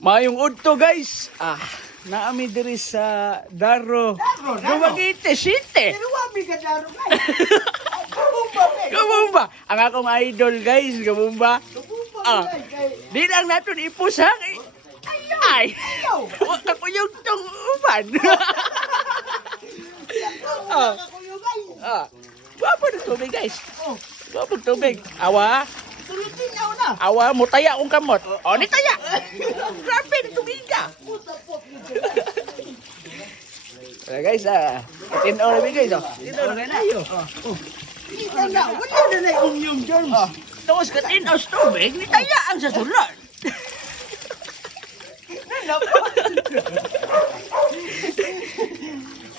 Mayong udto guys. Naami diri sa Daro. Dumaguete City. Pero wami ka daro guys. Gabumba guys. Gabumba. Ang akong idol guys, gabumba. Gabumba guys. Di lang naton ipus ha. Ay. Ako yung tong uban. Guwapo ng tubig guys. Guwapo ng tubig. Awa. Tulutin na na. Awa mo taya kong kamot. O ni taya. Grabe ng tubig ka. Guys, tinaw na guys. Tinaw na kayo. Kita na. Wala na na yung germs. Tapos ka tinaw sa tubig, ni taya ang sa sulod.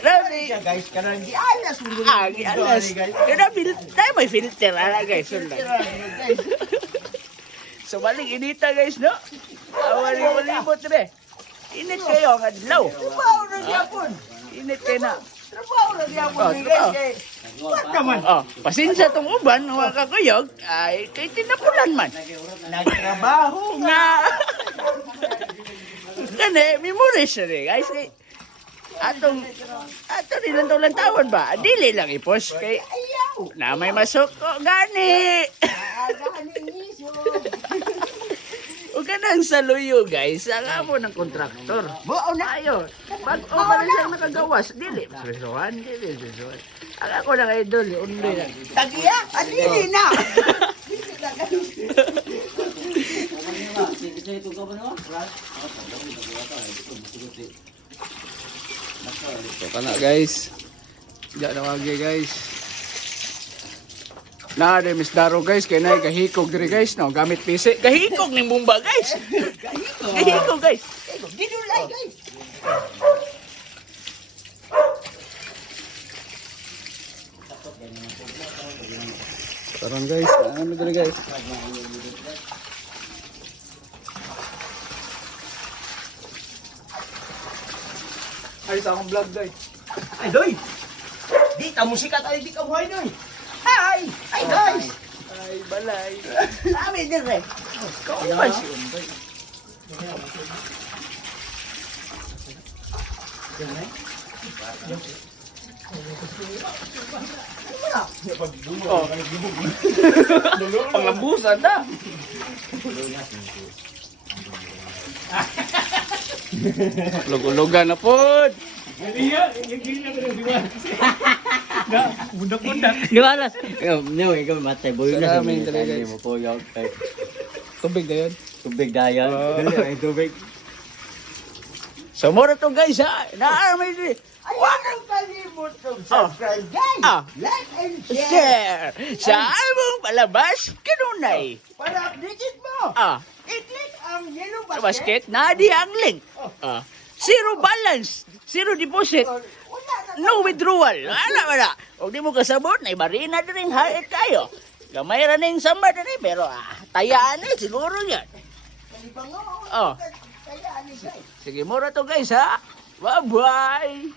Grabe. Guys, karang gialas mo. Gialas. Grabe, tayo may filter, guys. So, balik inita, guys, no? Awali-walibot, be. Init kayo ang adlaw. Trabaho na gyapon. Init kayo na. Trabaho na gyapon guys. What naman? Pasensya tong uban, mga kakuyog, ay kay tinapulan man. Nagtrabaho Nga. Kani, memories na rin, guys. Ato rin ang tulang tawon ba? Dili lang ipos kay ayaw. na may masok ko gani. O kanang saluyo guys, ang amo ng kontraktor. Buo na. Ayo, pag o pa rin siyang nakagawas, dili. Presuhan, dili. Ang ako ng idol, unli lang. Tagiya, adili na. So kana guys. Diya na wagi guys. Na de Miss Daro guys kay nay kahikog diri guys no gamit PC. Kahikog ning bomba guys. Kahikog guys. Dinulay guys. Karon guys, ano diri guys? Ay sa akong vlog guys. Ay doy. Di ta musika tayo di ka buhay doy. Hi. Ay guys. Ay balay. Sabi dire. Kauban si Oh. Panglambusan na. Lugulugan na pod. Bundak-bundak. Liwalas. Niyo, ikaw matay. Boy na sa Salamin mga talaga, tayo guys. mo po yung Tubig na yun. tubig dayan. Dali, ay tubig. So mura to guys ha. Naarmay di. Huwag ang kalimut subscribe guys. Like and share. Share. Sa album palabas kanunay. Para updated mo. I-click ang yellow basket. Basket na di ang link. Zero balance. Zero deposit. Wala na. No withdrawal. Wala. Huwag di mo kasabot. Naibarina din rin hait kayo. Gamay ra ning samba din pero tayaan siguro yan. Malibang nga. Oh. Kaya ano guys. Sige, mura to guys ha. Bye-bye.